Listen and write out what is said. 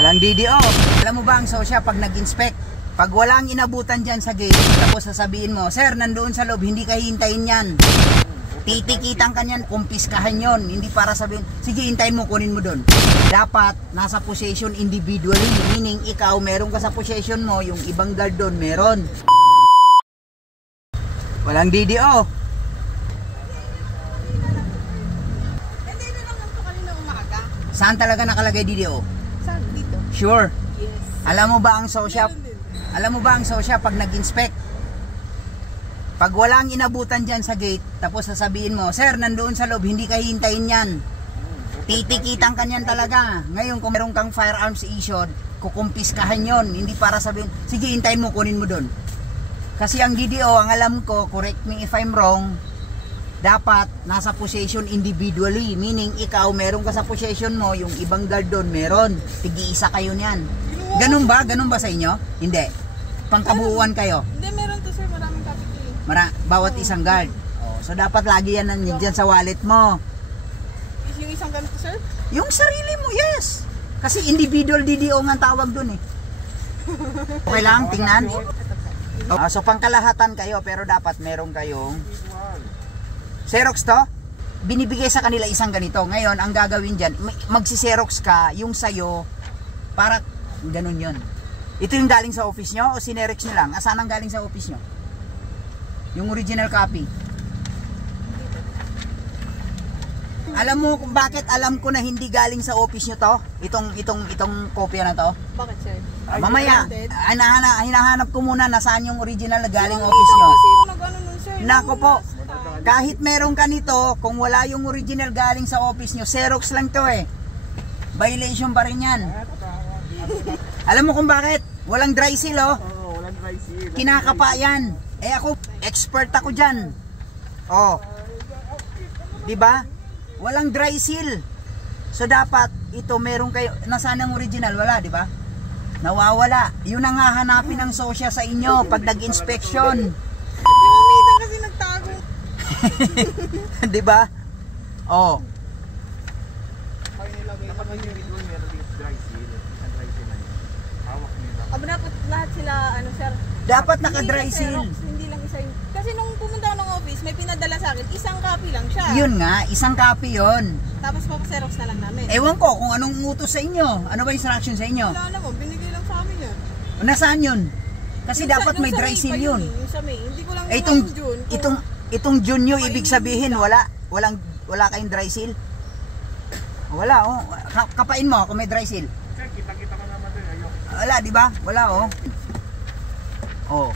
Walang DDO. Alam mo ba ang sosya pag nag-inspect? Pag walang inabutan dyan sa gate, tapos sasabihin mo, sir, nandoon sa loob, hindi ka hintayin yan. Titikitan ka niyan, kumpiskahan yon. Hindi para sabihin, sige, hintayin mo, kunin mo doon. Dapat, nasa possession individually. Meaning, ikaw, meron ka sa possession mo, yung ibang guard doon, meron. Walang DDO. Hindi na lang ito kanina umaga. Saan talaga nakalagay DDO? Saan? Dito? Sure. Yes. Alam mo ba ang sosya? Alam mo ba ang sosya pag nag-inspect? Pag walang inabutan dyan sa gate, tapos sasabihin mo, sir, nandoon sa loob, hindi ka hintayin yan. Titikitan ka niyan talaga. Ngayon, kung meron kang firearms issued, kukumpiskahan yon. Hindi para sabihin, sige, hintayin mo, kunin mo doon. Kasi ang DDO, ang alam ko, correct me if I'm wrong, dapat nasa possession individually. Meaning, ikaw, meron ka sa possession mo, yung ibang guard doon, meron. Tig-iisa kayo niyan. Ganun ba? Ganun ba sa inyo? Hindi. Pangkabuuan kayo. Hindi, meron to sir, maraming kapitili. Bawat isang guard. Oh, so dapat lagi yan nandiyan sa wallet mo. Yung isang ganito sir? Yung sarili mo, yes. Kasi individual DDO nga tawag dun eh. Okay lang, tingnan. So pangkalahatan kayo, pero dapat meron kayong Xerox to. Binibigay sa kanila isang ganito. Ngayon, ang gagawin dyan, magsi-Xerox ka, yung sayo, para ganun yun. Ito yung galing sa office nyo o sinerex nyo lang? Asan ang galing sa office nyo? Yung original copy. Alam mo kung bakit alam ko na hindi galing sa office nyo to? Itong kopya na to? Bakit sir? Mamaya, hinahanap ko muna nasaan yung original na galing office nyo. Kasi yung nag-ano nun sir. Nako po, kahit meron ka nito, kung wala yung original galing sa office nyo, Xerox lang to eh. Violation pa rin yan. Alam mo kung bakit? Walang dry seal oh. Oo, walang dry seal. Kinakapa yan. Eh ako, expert ako dyan. Oh. Diba? Walang dry seal. So dapat, ito meron kayo, nasaan ang original? Wala, diba? Nawawala. Yun ang hahanapin ng sosya sa inyo pag nag-inspection. Yung umitan kasi nagtago. Diba? Oh. Dapat yung individual meron yung dry seal. Ang dry seal na yun. Hawak nila. Dapat lahat sila ano sir. Dapat naka-dry seal. Hindi lang isa yung. Kasi nung pumunta ako ng office, may pinadala sa akin, isang copy lang siya. Yun nga, isang copy yun. Tapos papaserox na lang namin. Ewan ko kung anong utos sa inyo. Ano ba instruction sa inyo? Wala naman, binigay lang sa amin yan. Nasaan yun? Kasi Yung dapat sa- may yung sa dry May seal pa yun. Yung sa May, hindi ko lang Itong, yung June. Kung- itong June nyo, ibig sabihin wala kayong dry seal? Wala oh. Kapain mo kung may dry seal. Sir, kita-kita ko naman din. Ayoko. Wala, di ba? Wala oh. Oh.